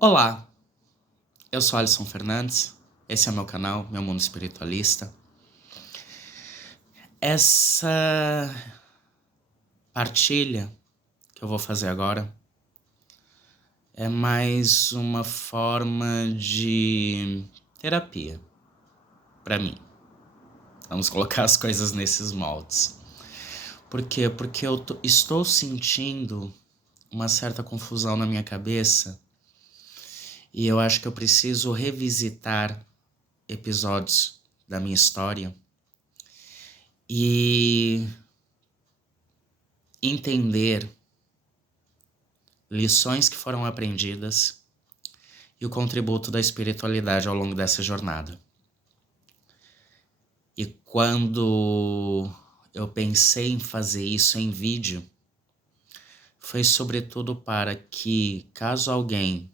Olá, eu sou Alisson Fernandes, esse é meu canal, Meu Mundo Espiritualista. Essa partilha que eu vou fazer agora é mais uma forma de terapia para mim. Vamos colocar as coisas nesses moldes. Por quê? Porque estou sentindo uma certa confusão na minha cabeça e eu acho que eu preciso revisitar episódios da minha história e entender lições que foram aprendidas e o contributo da espiritualidade ao longo dessa jornada. E quando eu pensei em fazer isso em vídeo, foi sobretudo para que, caso alguém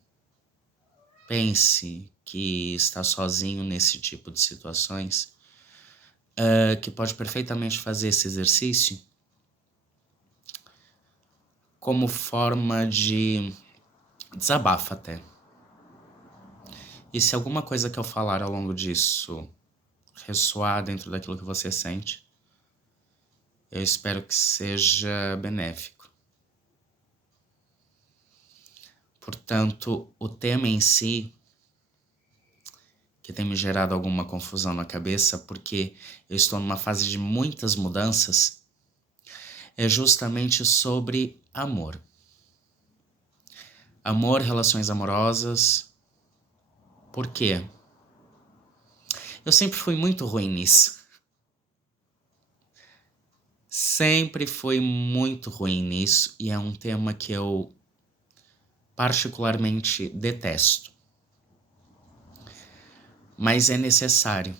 pense que está sozinho nesse tipo de situações, que pode perfeitamente fazer esse exercício como forma de desabafo até. E se alguma coisa que eu falar ao longo disso ressoar dentro daquilo que você sente, eu espero que seja benéfico. Portanto, o tema em si, que tem me gerado alguma confusão na cabeça, porque eu estou numa fase de muitas mudanças, é justamente sobre amor. Amor, relações amorosas. Por quê? Eu sempre fui muito ruim nisso. Sempre fui muito ruim nisso e é um tema que eu particularmente detesto. Mas é necessário.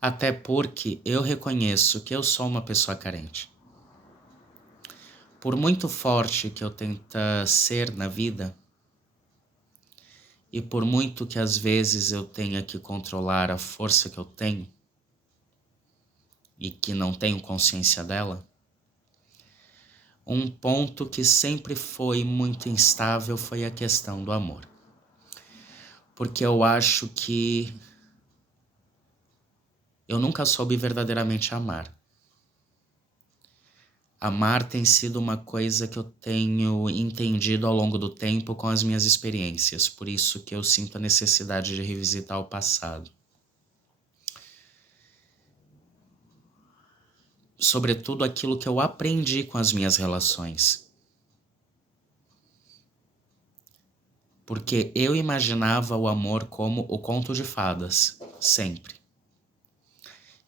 Até porque eu reconheço que eu sou uma pessoa carente. Por muito forte que eu tenta ser na vida, e por muito que às vezes eu tenha que controlar a força que eu tenho, e que não tenho consciência dela, um ponto que sempre foi muito instável foi a questão do amor. Porque eu acho que eu nunca soube verdadeiramente amar. Amar tem sido uma coisa que eu tenho entendido ao longo do tempo com as minhas experiências, por isso que eu sinto a necessidade de revisitar o passado. Sobretudo aquilo que eu aprendi com as minhas relações. Porque eu imaginava o amor como o conto de fadas, sempre.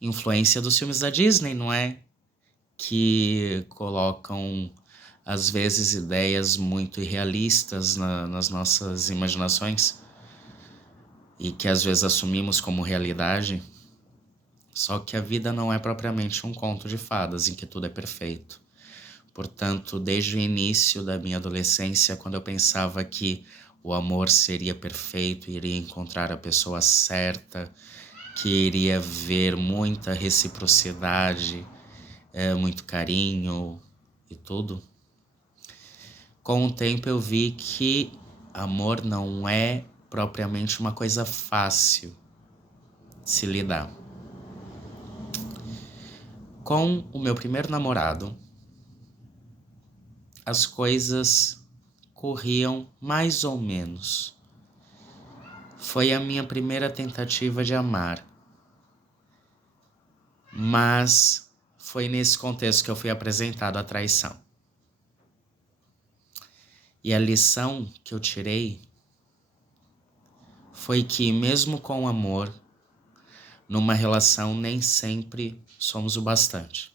Influência dos filmes da Disney, não é? Que colocam, às vezes, ideias muito irrealistas nas nossas imaginações e que às vezes assumimos como realidade. Só que a vida não é propriamente um conto de fadas em que tudo é perfeito. Portanto, desde o início da minha adolescência, quando eu pensava que o amor seria perfeito, iria encontrar a pessoa certa, que iria ver muita reciprocidade, muito carinho e tudo, com o tempo eu vi que amor não é propriamente uma coisa fácil de se lidar. Com o meu primeiro namorado, as coisas corriam mais ou menos. Foi a minha primeira tentativa de amar, mas foi nesse contexto que eu fui apresentado à traição. E a lição que eu tirei foi que, mesmo com amor, numa relação nem sempre somos o bastante.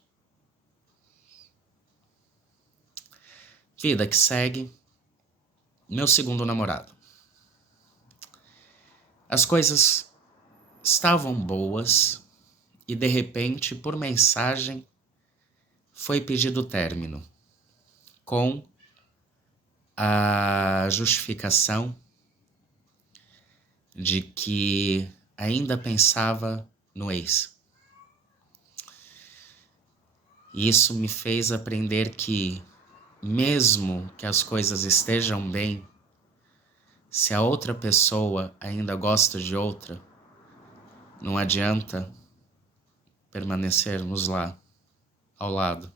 Vida que segue. Meu segundo namorado. As coisas estavam boas e de repente, por mensagem, foi pedido término, com a justificação de que ainda pensava no ex. E isso me fez aprender que, mesmo que as coisas estejam bem, se a outra pessoa ainda gosta de outra, não adianta permanecermos lá, ao lado.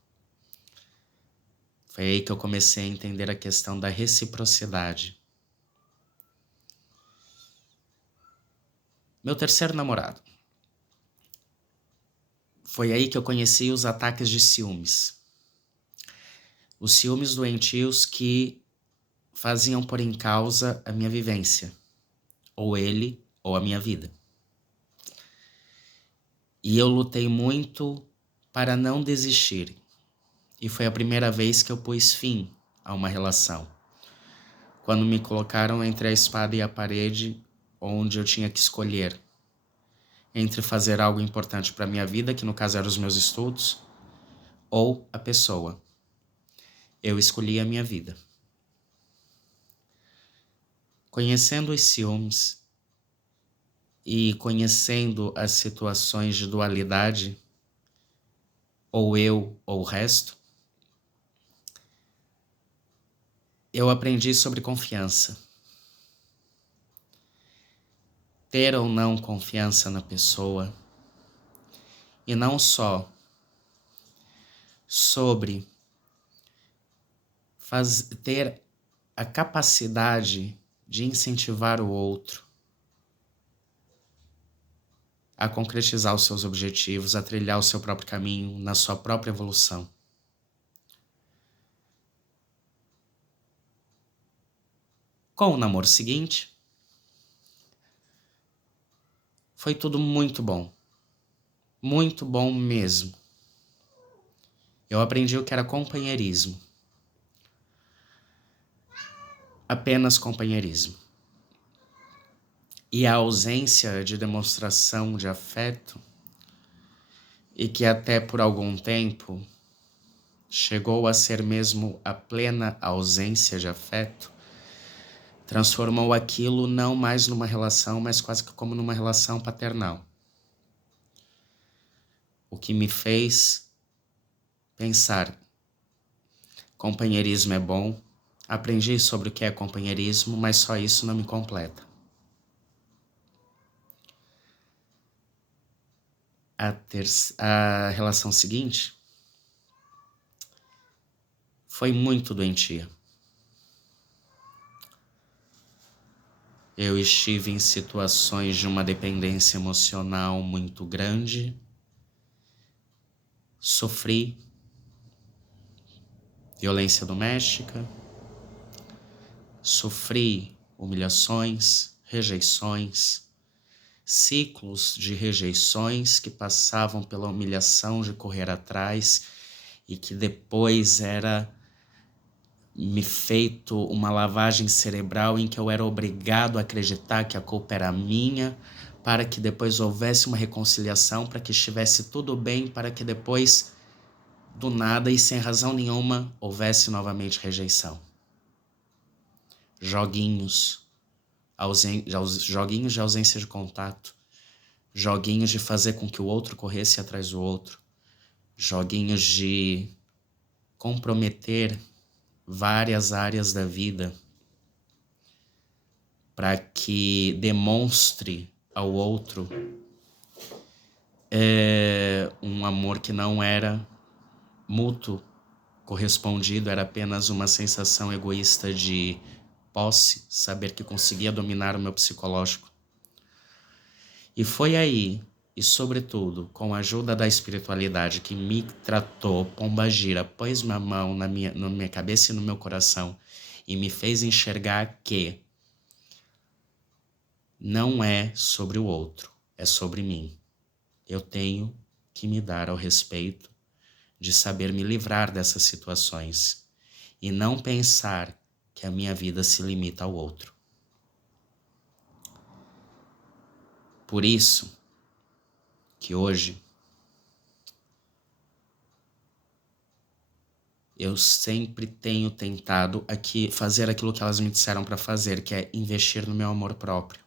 Foi aí que eu comecei a entender a questão da reciprocidade. Meu terceiro namorado. Foi aí que eu conheci os ataques de ciúmes. Os ciúmes doentios que faziam pôr em causa a minha vivência, ou ele, ou a minha vida. E eu lutei muito para não desistir. E foi a primeira vez que eu pus fim a uma relação. Quando me colocaram entre a espada e a parede, onde eu tinha que escolher entre fazer algo importante para a minha vida, que no caso eram os meus estudos, ou a pessoa. Eu escolhi a minha vida. Conhecendo os ciúmes e conhecendo as situações de dualidade, ou eu ou o resto, eu aprendi sobre confiança. Ter ou não confiança na pessoa. E não só sobre ter a capacidade de incentivar o outro a concretizar os seus objetivos, a trilhar o seu próprio caminho, na sua própria evolução. Com o namoro seguinte, foi tudo muito bom mesmo. Eu aprendi o que era companheirismo. Apenas companheirismo. E a ausência de demonstração de afeto, e que até por algum tempo chegou a ser mesmo a plena ausência de afeto, transformou aquilo não mais numa relação, mas quase que como numa relação paternal. O que me fez pensar, companheirismo é bom, aprendi sobre o que é companheirismo, mas só isso não me completa. A relação seguinte foi muito doentia. Eu estive em situações de uma dependência emocional muito grande, sofri violência doméstica, sofri humilhações, rejeições, ciclos de rejeições que passavam pela humilhação de correr atrás e que depois era me feito uma lavagem cerebral em que eu era obrigado a acreditar que a culpa era minha, para que depois houvesse uma reconciliação, para que estivesse tudo bem, para que depois, do nada e sem razão nenhuma, houvesse novamente rejeição. Joguinhos de ausência de contato, joguinhos de fazer com que o outro corresse atrás do outro, joguinhos de comprometer várias áreas da vida para que demonstre ao outro um amor que não era mútuo, correspondido, era apenas uma sensação egoísta de posse, saber que conseguia dominar o meu psicológico. E foi aí, e sobretudo, com a ajuda da espiritualidade que me tratou, pombagira, pôs minha mão na minha cabeça e no meu coração e me fez enxergar que não é sobre o outro, é sobre mim. Eu tenho que me dar ao respeito de saber me livrar dessas situações e não pensar que a minha vida se limita ao outro. Por isso que hoje eu sempre tenho tentado fazer aquilo que elas me disseram para fazer, que é investir no meu amor próprio.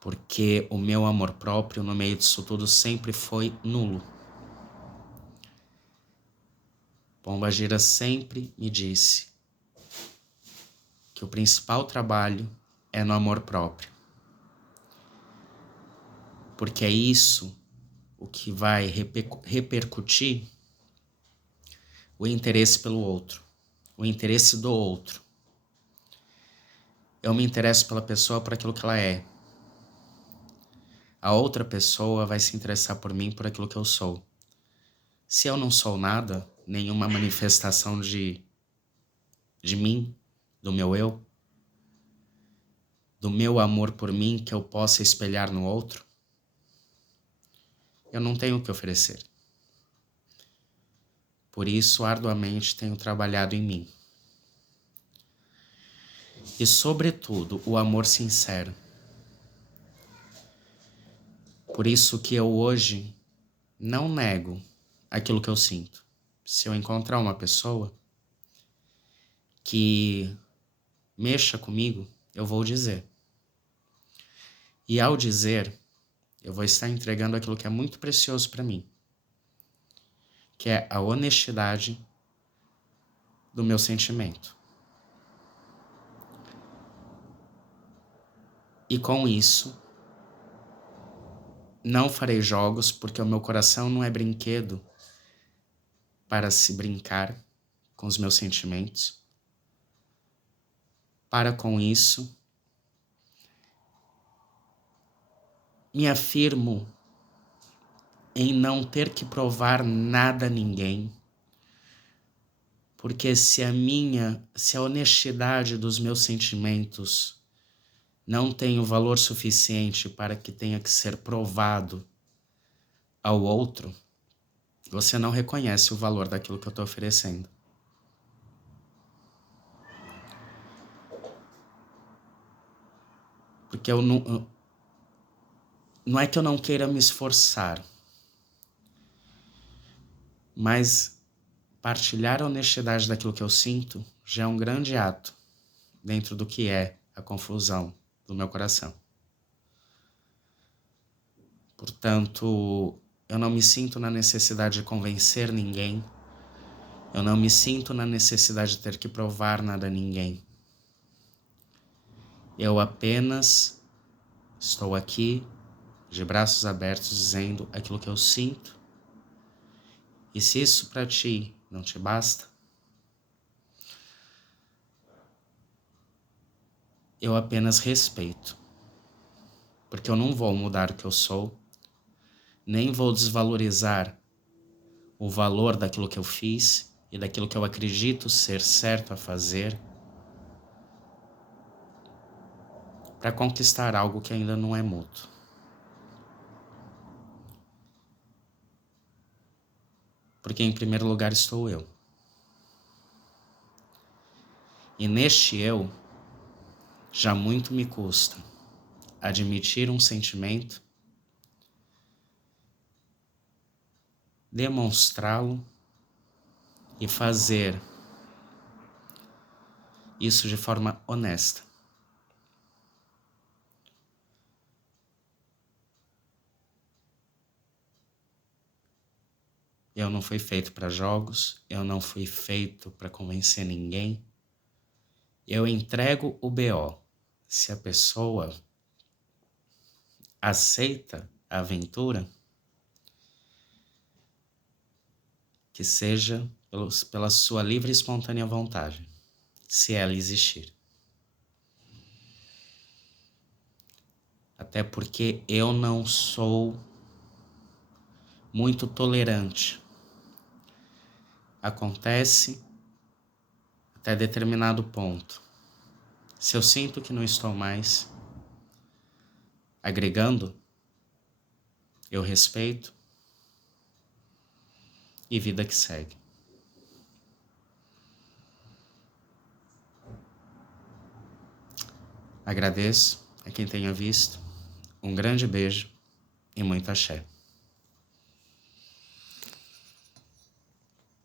Porque o meu amor próprio no meio disso tudo sempre foi nulo. Pombagira sempre me disse que o principal trabalho é no amor próprio, porque é isso o que vai repercutir o interesse pelo outro, o interesse do outro. Eu me interesso pela pessoa por aquilo que ela é. A outra pessoa vai se interessar por mim por aquilo que eu sou. Se eu não sou nada, nenhuma manifestação de mim, do meu eu, do meu amor por mim que eu possa espelhar no outro, eu não tenho o que oferecer. Por isso, arduamente tenho trabalhado em mim. E, sobretudo, o amor sincero. Por isso que eu hoje não nego aquilo que eu sinto. Se eu encontrar uma pessoa que mexa comigo, eu vou dizer. E ao dizer, eu vou estar entregando aquilo que é muito precioso para mim, que é a honestidade do meu sentimento. E com isso, não farei jogos, porque o meu coração não é brinquedo para se brincar com os meus sentimentos. Para com isso, me afirmo em não ter que provar nada a ninguém, porque se a honestidade dos meus sentimentos não tem o valor suficiente para que tenha que ser provado ao outro, você não reconhece o valor daquilo que eu estou oferecendo. Porque não é que eu não queira me esforçar, mas partilhar a honestidade daquilo que eu sinto já é um grande ato dentro do que é a confusão do meu coração. Portanto, eu não me sinto na necessidade de convencer ninguém, eu não me sinto na necessidade de ter que provar nada a ninguém. Eu apenas estou aqui, de braços abertos, dizendo aquilo que eu sinto. E se isso para ti não te basta, eu apenas respeito. Porque eu não vou mudar o que eu sou, nem vou desvalorizar o valor daquilo que eu fiz e daquilo que eu acredito ser certo a fazer para conquistar algo que ainda não é mútuo. Porque em primeiro lugar estou eu. E neste eu, já muito me custa admitir um sentimento, demonstrá-lo e fazer isso de forma honesta. Eu não fui feito para jogos, eu não fui feito para convencer ninguém. Eu entrego o BO. Se a pessoa aceita a aventura, que seja pela sua livre e espontânea vontade, se ela existir. Até porque eu não sou muito tolerante. Acontece até determinado ponto. Se eu sinto que não estou mais agregando, eu respeito e vida que segue. Agradeço a quem tenha visto. Um grande beijo e muito axé.